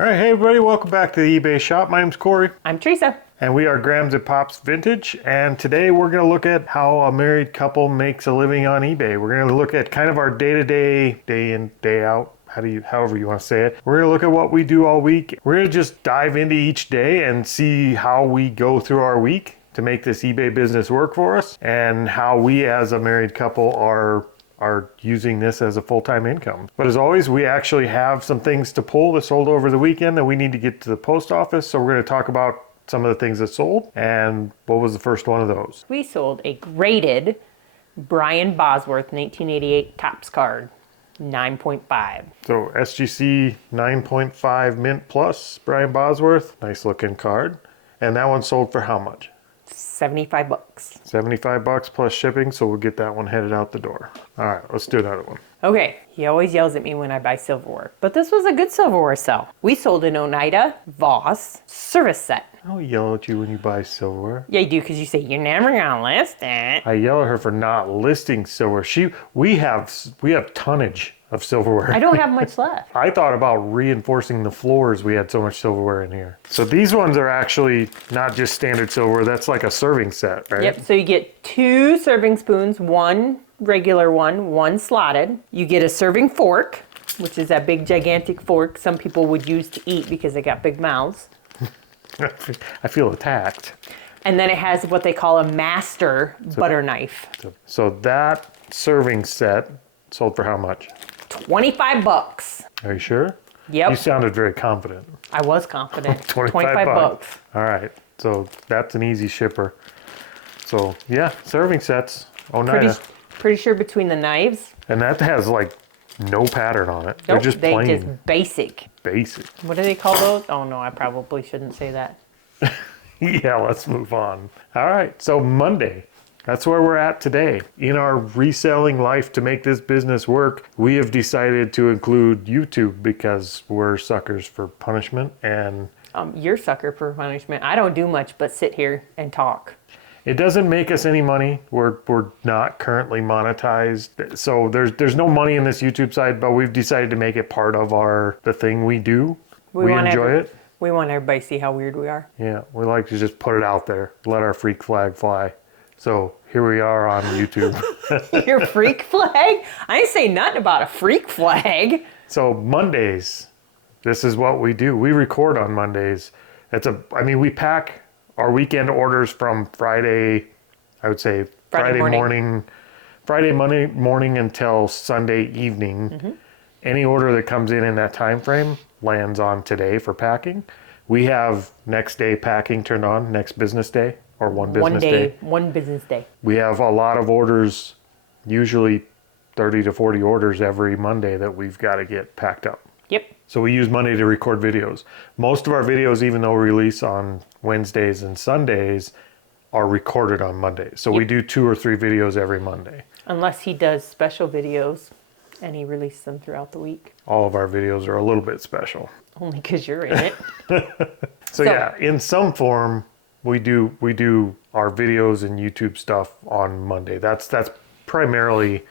All right, hey everybody, welcome back to the eBay shop. My name's Corey. I'm Teresa. And we are Grams and Pops Vintage. And today we're going to look at how a married couple makes a living on eBay. We're going to look at kind of our day-to-day, day in, day out, however you want to say it. We're going to look at what we do all week. We're going to just dive into each day and see how we go through our week to make this eBay business work for us, and how we as a married couple are using this as a full-time income. But as always, we actually have some things to pull that sold over the weekend that we need to get to the post office. So we're going to talk about some of the things that sold. And what was the first one of those? We sold a graded Brian Bosworth 1988 Topps card, 9.5. So SGC 9.5 Mint Plus Brian Bosworth. Nice looking card. And that one sold for how much? $75. $75 plus shipping, so we'll get that one headed out the door. All right, let's do another one. Okay, he always yells at me when I buy silverware, but this was a good silverware sell. We sold an Oneida Voss service set. I don't yell at you when you buy silverware. Yeah, you do, because you say you're never gonna list it. I yell at her for not listing silverware. We have tonnage of silverware. I don't have much left. I thought about reinforcing the floors. We had so much silverware in here. So these ones are actually not just standard silverware. That's like a serving set, right? Yep, so you get 2 serving spoons, one regular one slotted. You get a serving fork, which is that big gigantic fork some people would use to eat because they got big mouths. I feel attacked. And then it has what they call a master butter knife. So that serving set sold for how much? $25. Are you sure? Yep. You sounded very confident. I was confident. 25 bucks. All right. So that's an easy shipper. So yeah, serving sets. Oneida. Pretty sure between the knives. And that has like no pattern on it. Nope, They're just plain. just basic. Basic. What do they call those? Oh no, I probably shouldn't say that. Yeah, let's move on. All right. So Monday. That's where we're at today. In our reselling life to make this business work, we have decided to include YouTube because we're suckers for punishment. And you're sucker for punishment. I don't do much but sit here and talk. it doesn't make us any money. We're not currently monetized. So there's no money in this YouTube side, but we've decided to make it part of the thing we do. We enjoy it. We want everybody to see how weird we are. Yeah, we like to just put it out there, let our freak flag fly. So here we are on YouTube. Your freak flag? I ain't say nothing about a freak flag. So Mondays, this is what we do. We record on Mondays. We pack our weekend orders from Friday, I would say Friday Monday morning until Sunday evening. Mm-hmm. Any order that comes in that time frame lands on today for packing. We have next day packing turned on, next business day. Or one business day. One business day. We have a lot of orders, usually 30 to 40 orders every Monday that we've got to get packed up. Yep. So we use Monday to record videos. Most of our videos, even though we release on Wednesdays and Sundays, are recorded on Mondays. So we do 2 or 3 videos every Monday. Unless he does special videos and he releases them throughout the week. All of our videos are a little bit special. Only because you're in it. So yeah, in some form, we do our videos and YouTube stuff on Monday. That's primarily,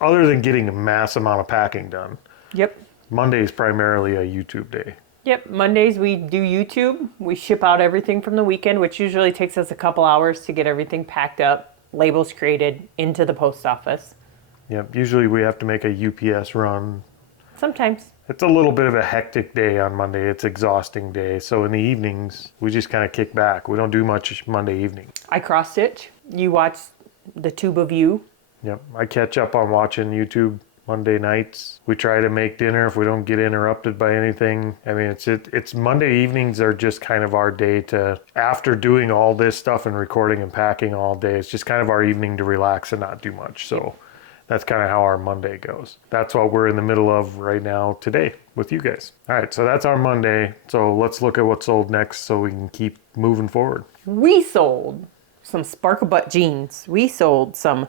other than getting a mass amount of packing done. Yep. Monday is primarily a YouTube day. Yep. Mondays we do YouTube. We ship out everything from the weekend, which usually takes us a couple hours to get everything packed up, labels created, into the post office. Yep. Usually we have to make a UPS run. Sometimes. It's a little bit of a hectic day on Monday. It's an exhausting day. So in the evenings, we just kind of kick back. We don't do much Monday evening. I cross stitch. You watch the tube of you. Yep. I catch up on watching YouTube Monday nights. We try to make dinner if we don't get interrupted by anything. I mean, it's Monday evenings are just kind of our day to, after doing all this stuff and recording and packing all day, it's just kind of our evening to relax and not do much. So that's kind of how our Monday goes. That's what we're in the middle of right now today with you guys. All right, so that's our Monday. So let's look at what sold next so we can keep moving forward. We sold some Sparkle Butt jeans. We sold some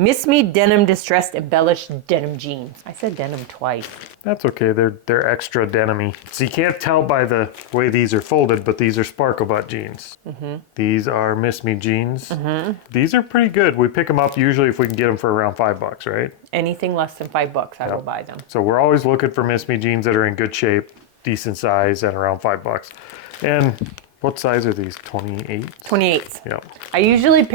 Miss Me Denim Distressed Embellished Denim Jeans. I said denim twice. That's okay. They're extra denim-y. So you can't tell by the way these are folded, but these are Sparkle Butt jeans. Mm-hmm. These are Miss Me jeans. Mm-hmm. These are pretty good. We pick them up usually if we can get them for around $5, right? Anything less than $5, I will buy them. So we're always looking for Miss Me jeans that are in good shape. decent size and around $5. And what size are these? 28? 28. Yep. I usually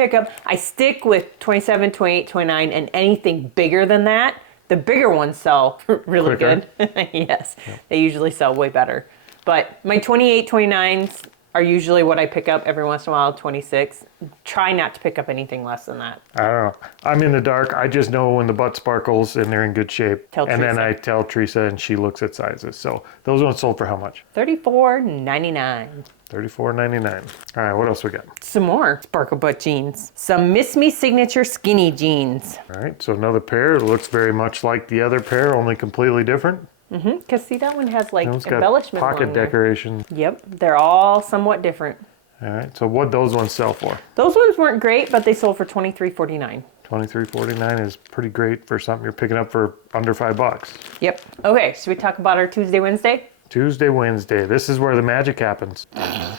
I stick with 27, 28, 29, and anything bigger than that. The bigger ones sell really Quicker. good. Yes, they usually sell way better. But my 28, 29s are usually what I pick up every once in a while, 26. Try not to pick up anything less than that. I don't know. I'm in the dark. I just know when the butt sparkles and they're in good shape. Then I tell Teresa and she looks at sizes. So those ones sold for how much? $34.99. $34.99. All right, what else we got? Some more sparkle butt jeans. Some Miss Me Signature skinny jeans. All right, so another pair. It looks very much like the other pair, only completely different. Because see, that one has like It's got embellishment pocket decoration. Yep, they're all somewhat different. All right, so what those ones sell for? Those ones weren't great, but they sold for $23.49. $23.49 is pretty great for something you're picking up for under $5. Yep. Okay, should we talk about our Tuesday, Wednesday? Tuesday, Wednesday. This is where the magic happens.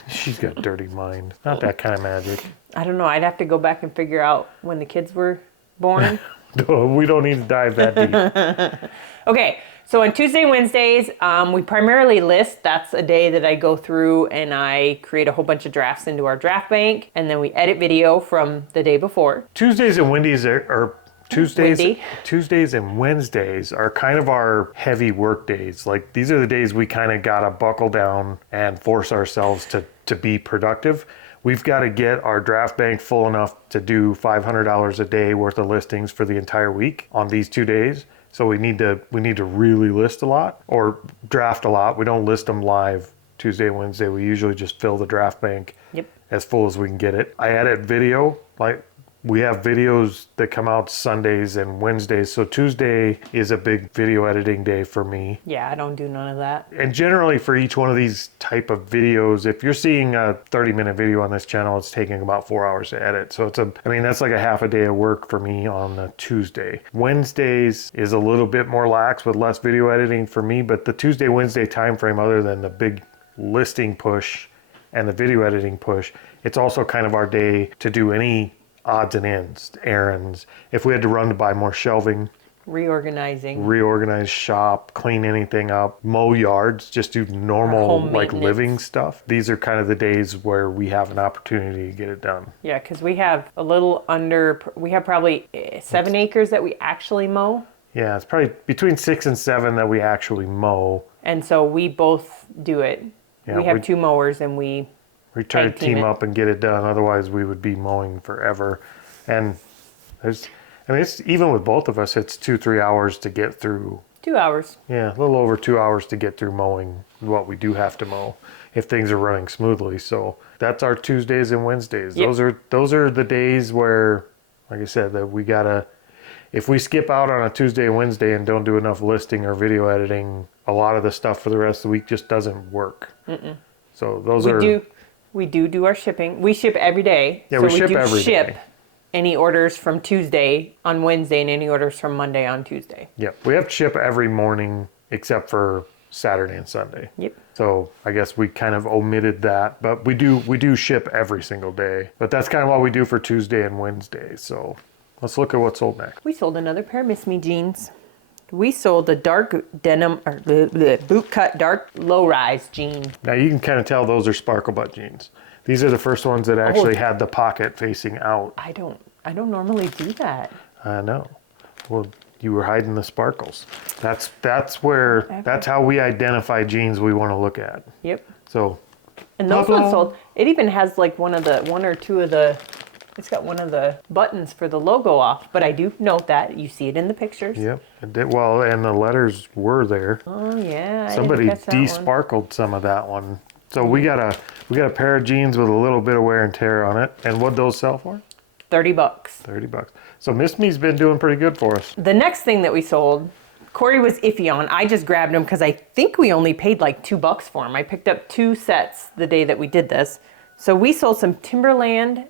She's got a dirty mind. Not that kind of magic. I don't know. I'd have to go back and figure out when the kids were born. We don't need to dive that deep. Okay, so on Tuesday and Wednesdays, we primarily list. That's a day that I go through and I create a whole bunch of drafts into our draft bank, and then we edit video from the day before. Tuesdays and Tuesdays and Wednesdays are kind of our heavy work days. Like, these are the days we kind of gotta buckle down and force ourselves to be productive. We've got to get our draft bank full enough to do $500 a day worth of listings for the entire week on these 2 days. So we need to really list a lot or draft a lot. We don't list them live Tuesday and Wednesday. We usually just fill the draft bank as full as we can get it. I edit video. Like, we have videos that come out Sundays and Wednesdays. So Tuesday is a big video editing day for me. Yeah, I don't do none of that. And generally for each one of these type of videos, if you're seeing a 30-minute video on this channel, it's taking about 4 hours to edit. So that's like a half a day of work for me on a Tuesday. Wednesdays is a little bit more lax with less video editing for me, but the Tuesday, Wednesday time frame, other than the big listing push and the video editing push, it's also kind of our day to do any odds and ends, errands. If we had to run to buy more shelving, reorganize shop, clean anything up, mow yards, just do normal like living stuff. These are kind of the days where we have an opportunity to get it done. Yeah, because we have we have probably 7 acres that we actually mow. Yeah, it's probably between 6 and 7 that we actually mow. And so we both do it. Yeah, we have 2 mowers and we try to team up and get it done. Otherwise, we would be mowing forever. And it's even with both of us, it's 2-3 hours to get through. 2 hours. Yeah, a little over 2 hours to get through mowing what we do have to mow if things are running smoothly. So that's our Tuesdays and Wednesdays. Yep. Those are the days where, like I said, that we gotta. If we skip out on a Tuesday and Wednesday and don't do enough listing or video editing, a lot of the stuff for the rest of the week just doesn't work. So we do our shipping. We ship every day. Yeah, so we ship every day. Any orders from Tuesday on Wednesday and any orders from Monday on Tuesday. Yep. We have to ship every morning except for Saturday and Sunday. Yep. So I guess we kind of omitted that, but we do ship every single day. But that's kind of what we do for Tuesday and Wednesday. So let's look at what sold next. We sold another pair of Miss Me jeans. We sold a dark denim, or the boot cut dark low rise jean. Now you can kind of tell those are sparkle butt jeans. These are the first ones that actually had the pocket facing out. I don't normally do that. I know. Well, you were hiding the sparkles. That's how we identify jeans we want to look at. Yep. So. And those ones sold. It even has like one or two of the. It's got one of the buttons for the logo off, but I do note that you see it in the pictures. Yep, it did. Well, and the letters were there. Oh yeah, somebody de-sparkled some of that one. So we got a pair of jeans with a little bit of wear and tear on it. And what'd those sell for? $30. $30. So Miss Me's been doing pretty good for us. The next thing that we sold, Corey was iffy on. I just grabbed them because I think we only paid like $2 for them. I picked up 2 sets the day that we did this. So we sold some Timberland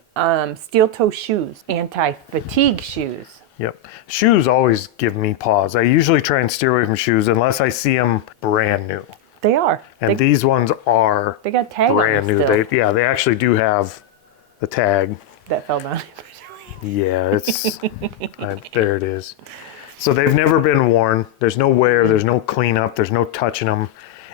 steel toe shoes, anti-fatigue shoes. Yep. Shoes always give me pause. I usually try and steer away from shoes unless I see them brand new. They are. And these ones are they got tag brand on them new. still. They actually do have the tag. That fell down. Yeah, it's there it is. So they've never been worn. There's no wear. There's no cleanup. There's no touching them.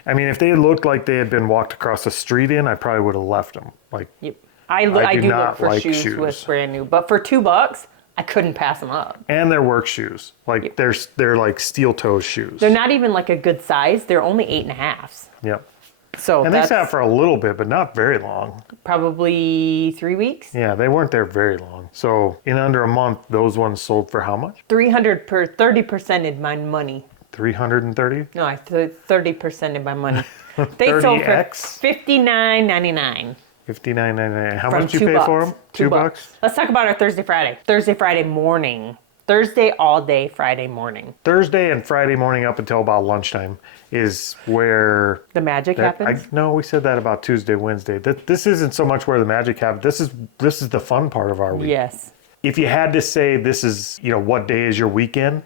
I mean, if they looked like they had been walked across the street in, I probably would have left them. Like, Yep. I I do do look not for like shoes shoes. with brand new, but for $2, I couldn't pass them up. and they're work shoes. Like they're like steel toe shoes. They're not even like a good size. They're only 8.5s. Yep. So And they that's sat for a little bit, but not very long. probably 3 weeks. Yeah, they weren't there very long. So in under a month, those ones sold for how much? 300 per 30% in my money. 330? No, I 30% in my money. They sold for 30X? $59.99. $59.99. How From much did you pay for them? $2. Let's talk about our Thursday, Friday. Thursday, Friday morning. Thursday all day, Friday morning. Thursday and Friday morning up until about lunchtime is where The magic happens. no, we said that about Tuesday, Wednesday. This isn't so much where the magic happens. This is the fun part of our week. Yes. If you had to say this is, what day is your weekend?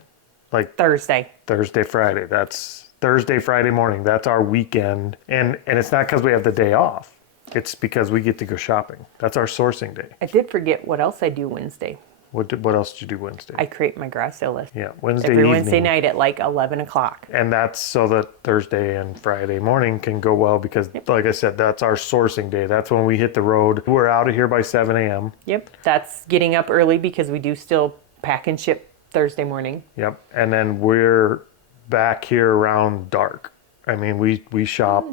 Like Thursday. Thursday, Friday. That's Thursday, Friday morning. That's our weekend. And it's not because we have the day off. It's because we get to go shopping. That's our sourcing day. I did forget what else I do Wednesday. What else did you do Wednesday? I create my garage sale list. Yeah, Wednesday Every evening. Wednesday night at like 11 o'clock. And that's so that Thursday and Friday morning can go well because, like I said, that's our sourcing day. That's when we hit the road. We're out of here by 7 a.m. Yep. That's getting up early because we do still pack and ship Thursday morning. Yep. And then we're back here around dark. I mean, we shop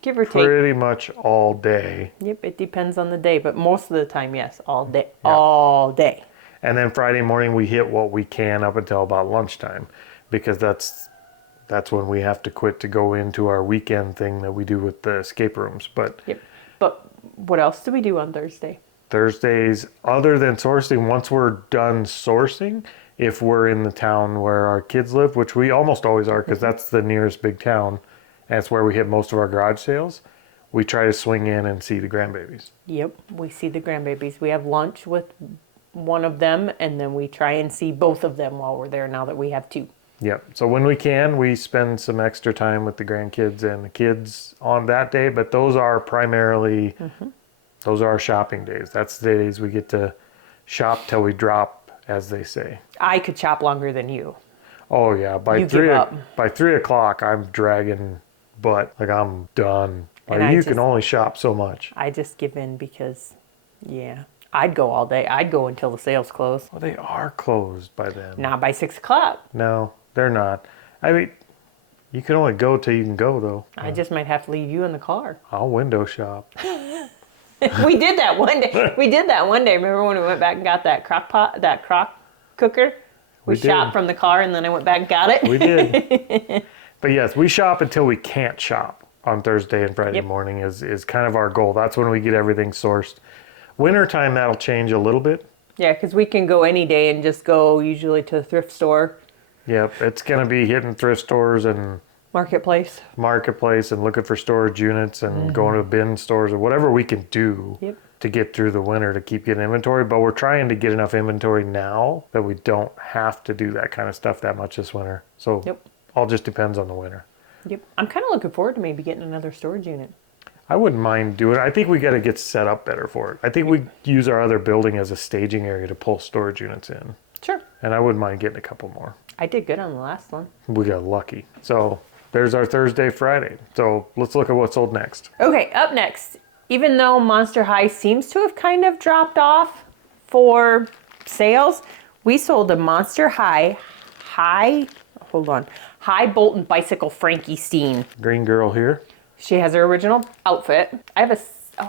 Give or take. pretty much all day. Yep, it depends on the day, but most of the time, yes, all day. All day. And then Friday morning we hit what we can up until about lunchtime because that's when we have to quit to go into our weekend thing that we do with the escape rooms. But Yep. But what else do we do on Thursday? Thursdays, other than sourcing, once we're done sourcing, if we're in the town where our kids live, which we almost always are because that's the nearest big town, and it's where we hit most of our garage sales, we try to swing in and see the grandbabies. Yep, we see the grandbabies. We have lunch with one of them, and then we try and see both of them while we're there now that we have two. Yep. So when we can, we spend some extra time with the grandkids and the kids on that day, but those are primarily, those are our shopping days. That's the days we get to shop till we drop, as they say. I could shop longer than you. Oh yeah, by You give up. by 3 o'clock, I'm dragging butt. Like I'm done. And Like I you just- can only shop so much. I just give in because, yeah, I'd go all day. I'd go until the sales close. Well, they are closed by then. Not by 6 o'clock. No, they're not. I mean, you can only go till you can go, though. I just might have to leave you in the car. I'll window shop. We did that one day. Remember when we went back and got that crock cooker? We We did. shopped from the car and then I went back and got it. We did. But yes, we shop until we can't shop on Thursday and Friday Yep. morning is kind of our goal. That's when we get everything sourced. Wintertime, that'll change a little bit. Yeah, because we can go any day and just go usually to the thrift store, Yep, it's going to be hitting thrift stores and marketplace. marketplace and looking for storage units and going to bin stores or whatever we can do Yep. to get through the winter to keep getting inventory. But we're trying to get enough inventory now that we don't have to do that kind of stuff that much this winter. So Yep. all just depends on the winter. Yep. I'm kind of looking forward to maybe getting another storage unit. I wouldn't mind doing it. I think we got to get set up better for it. I think we use our other building as a staging area to pull storage units in. Sure. And I wouldn't mind getting a couple more. I did good on the last one. We got lucky. So there's our Thursday, Friday. So let's look at what's sold next. Okay, up next. Even though Monster High seems to have kind of dropped off for sales, we sold a Monster High Bolton bicycle Frankie Steen. Green girl here. She has her original outfit. I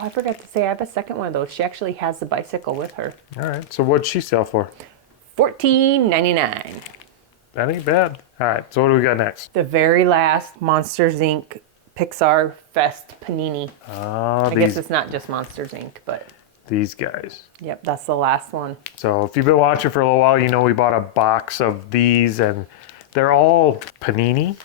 forgot to say I have a second one of those. She actually has the bicycle with her. All right. So what'd she sell for? $14.99. That ain't bad. All right. So what do we got next? The very last Monsters Inc. Pixar Fest Panini. I guess it's not just Monsters Inc., but these guys. yep, that's the last one. So if you've been watching for a little while, you know we bought a box of these, and they're all Panini.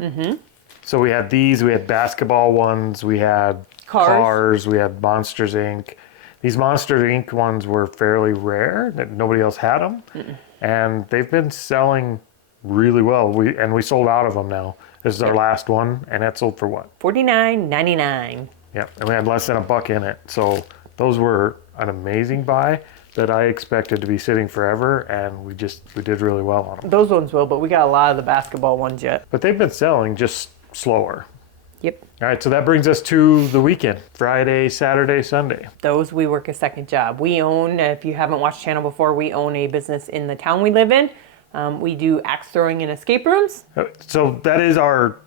Mm-hmm. So we had these. We had basketball ones. We had cars. We had Monsters Inc. These Monsters Inc. ones were fairly rare. That nobody else had them, and they've been selling really well. We sold out of them now. This is our last one, and that sold for what? $49.99. Yep, and we had less than $1 in it. So those were an amazing buy that I expected to be sitting forever, and we did really well on them. Those ones will, but we got a lot of the basketball ones yet. But they've been selling just slower. Yep. All right, so that brings us to the weekend. Friday, Saturday, Sunday. Those we work a second job. We own, if you haven't watched the channel before, we own a business in the town we live in. We do axe throwing and escape rooms. So that is our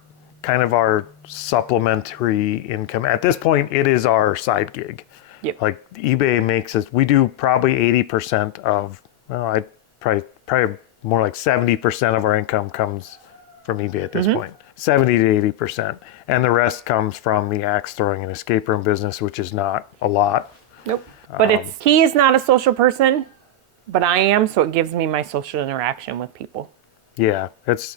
kind of our supplementary income. At this point, it is our side gig. Yep. Like eBay makes us, we do probably 80% of, well, I probably more like 70% of our income comes from eBay at this point. 70 to 80%. And the rest comes from the axe throwing and escape room business, which is not a lot. Nope. But he is not a social person, but I am, so it gives me my social interaction with people. Yeah,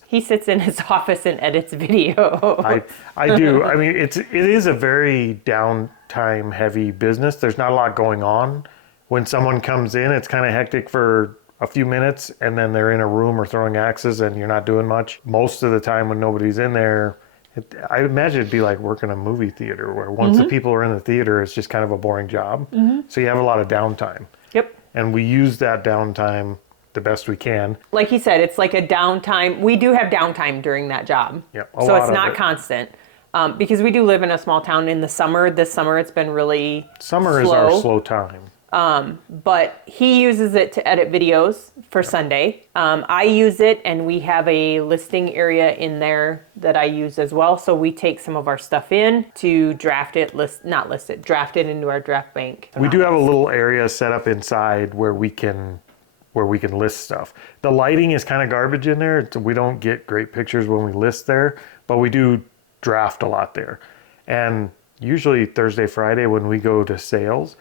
He sits in his office and edits video. I do. I mean, it is a very downtime heavy business. There's not a lot going on. When someone comes in, it's kind of hectic for a few minutes, and then they're in a room or throwing axes, and you're not doing much. Most of the time when nobody's in there, I imagine it'd be like working a movie theater, where once the people are in the theater, it's just kind of a boring job. So you have a lot of downtime. Yep. And we use that downtime the best we can. Like he said, it's like a downtime. We do have downtime during that job. Yep, so it's not constant. Because we do live in a small town in the summer. This summer it's been really Summer is our slow time. But he uses it to edit videos for Sunday. I use it, and we have a listing area in there that I use as well. So we take some of our stuff in to draft it, draft it into our draft bank. We do have a little area set up inside where we can list stuff. The lighting is kind of garbage in there. We don't get great pictures when we list there, but we do draft a lot there. And usually Thursday, Friday when we go to sales,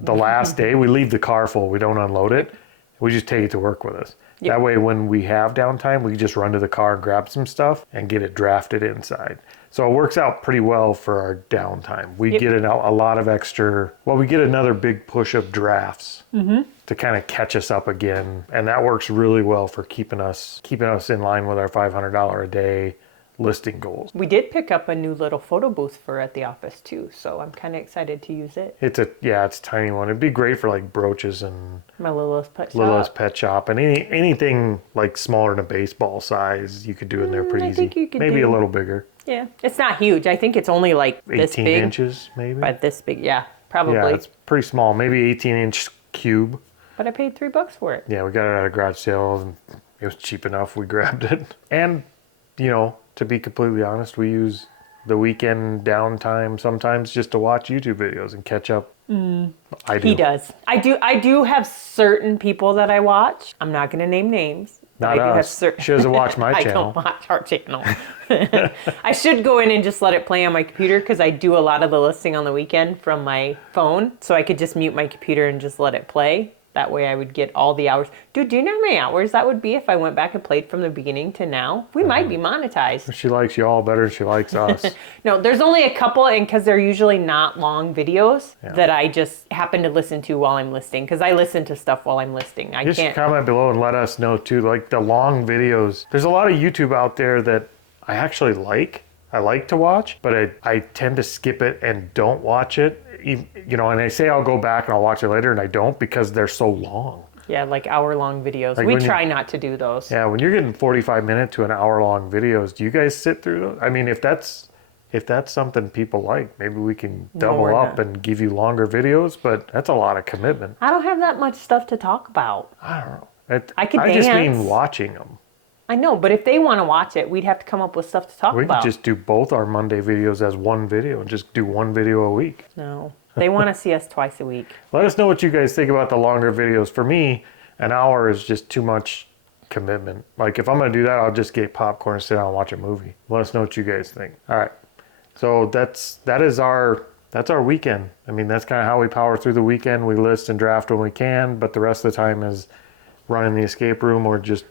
the last day we leave the car full. We don't unload it. We just take it to work with us. That way when we have downtime, we just run to the car and grab some stuff and get it drafted inside. So it works out pretty well for our downtime. We get a lot of extra, we get another big push of drafts to kind of catch us up again. And that works really well for keeping us in line with our $500 a day listing goals. We did pick up a new little photo booth for at the office too, so I'm kind of excited to use it. It's a tiny one. It'd be great for like brooches and my Little's Pet Shop and anything like smaller than a baseball size you could do in there pretty easy. Think you could maybe a little bigger. Yeah, it's not huge. I think it's only like this 18 big. inches maybe. But this big, yeah, probably. Yeah, it's pretty small. Maybe 18-inch cube. But I paid $3 for it. Yeah, we got it at a garage sale and it was cheap enough. We grabbed it. And to be completely honest, we use the weekend downtime sometimes just to watch YouTube videos and catch up. I do. He does. I do have certain people that I watch. I'm not going to name names. Not us. She doesn't watch my channel. I don't watch our channel. I should go in and just let it play on my computer because I do a lot of the listing on the weekend from my phone. So I could just mute my computer and just let it play. That way I would get all the hours. Dude, do you know how many hours that would be if I went back and played from the beginning to now? We might be monetized. She likes you all better than she likes us. No, there's only a couple, and because they're usually not long videos that I just happen to listen to while I'm listing, because I listen to stuff while I'm listing. Just comment below and let us know too, like the long videos. There's a lot of YouTube out there that I actually like. I like to watch, but I tend to skip it and don't watch it. And I say I'll go back and I'll watch it later, and I don't because they're so long. Yeah, like hour-long videos. Like we try not to do those. Yeah, when you're getting 45-minute to an hour-long videos, do you guys sit through those? I mean, if that's something people like, maybe we can double up and give you longer videos, but that's a lot of commitment. I don't have that much stuff to talk about. I don't know. I just mean watching them. I know, but if they want to watch it, we'd have to come up with stuff to talk about. We could just do both our Monday videos as one video and just do one video a week. No, they want to see us twice a week. Let us know what you guys think about the longer videos. For me, an hour is just too much commitment. Like if I'm going to do that, I'll just get popcorn and sit down and watch a movie. Let us know what you guys think. All right. So that's our weekend. I mean, that's kind of how we power through the weekend. We list and draft when we can, but the rest of the time is running the escape room or just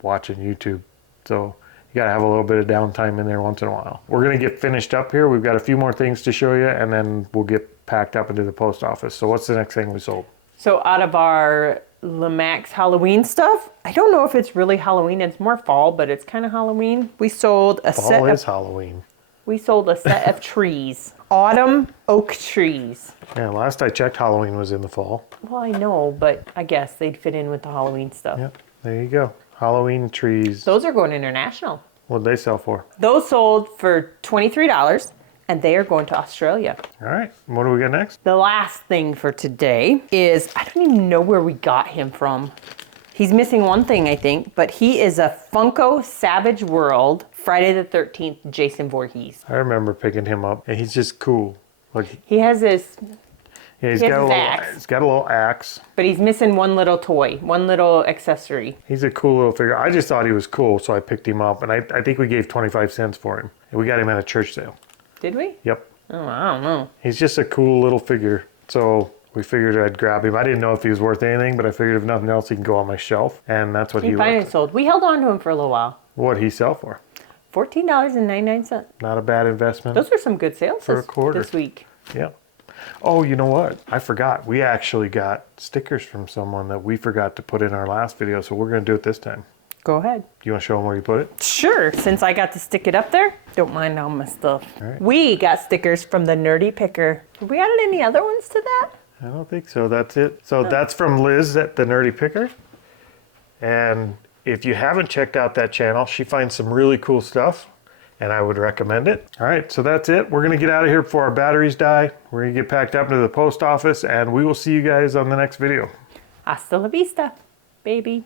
watching YouTube. So you got to have a little bit of downtime in there once in a while. We're going to get finished up here. We've got a few more things to show you, and then we'll get packed up into the post office. So what's the next thing we sold? So out of our Lemax Halloween stuff, I don't know if it's really Halloween. It's more fall, but it's kind of Halloween. We sold a fall is Halloween. We sold a set of trees. Autumn oak trees. Yeah, last I checked, Halloween was in the fall. Well, I know, but I guess they'd fit in with the Halloween stuff. Yep, there you go. Halloween trees. Those are going international. What'd they sell for? Those sold for $23, and they are going to Australia. All right. What do we got next? The last thing for today is, I don't even know where we got him from. He's missing one thing, I think, but he is a Funko Savage World Friday the 13th Jason Voorhees. I remember picking him up, and he's just cool. Like, He has this, yeah, He has his axe. he's got a little axe. but he's missing one little toy, one little accessory. He's a cool little figure. I just thought he was cool, so I picked him up, and I think we gave 25 cents for him. And we got him at a church sale. Did we? Yep. Oh, I don't know. He's just a cool little figure. So we figured I'd grab him. I didn't know if he was worth anything, but I figured if nothing else, he can go on my shelf. And that's what He he finally was. sold. We held on to him for a little while. What'd he sell for? $14.99. Not a bad investment. Those are some good sales For a quarter. this week. Yep. Oh, you know what? I forgot. We actually got stickers from someone that we forgot to put in our last video, so we're going to do it this time. Go ahead. Do you want to show them where you put it? Sure, since I got to stick it up there, don't mind all my stuff. All right. We got stickers from the Nerdy Picker. Have we added any other ones to that? I don't think so. That's it. So that's from Liz at the Nerdy Picker. And if you haven't checked out that channel, she finds some really cool stuff, and I would recommend it. All right, so that's it. We're going to get out of here before our batteries die. We're going to get packed up to the post office, and we will see you guys on the next video. Hasta la vista, baby.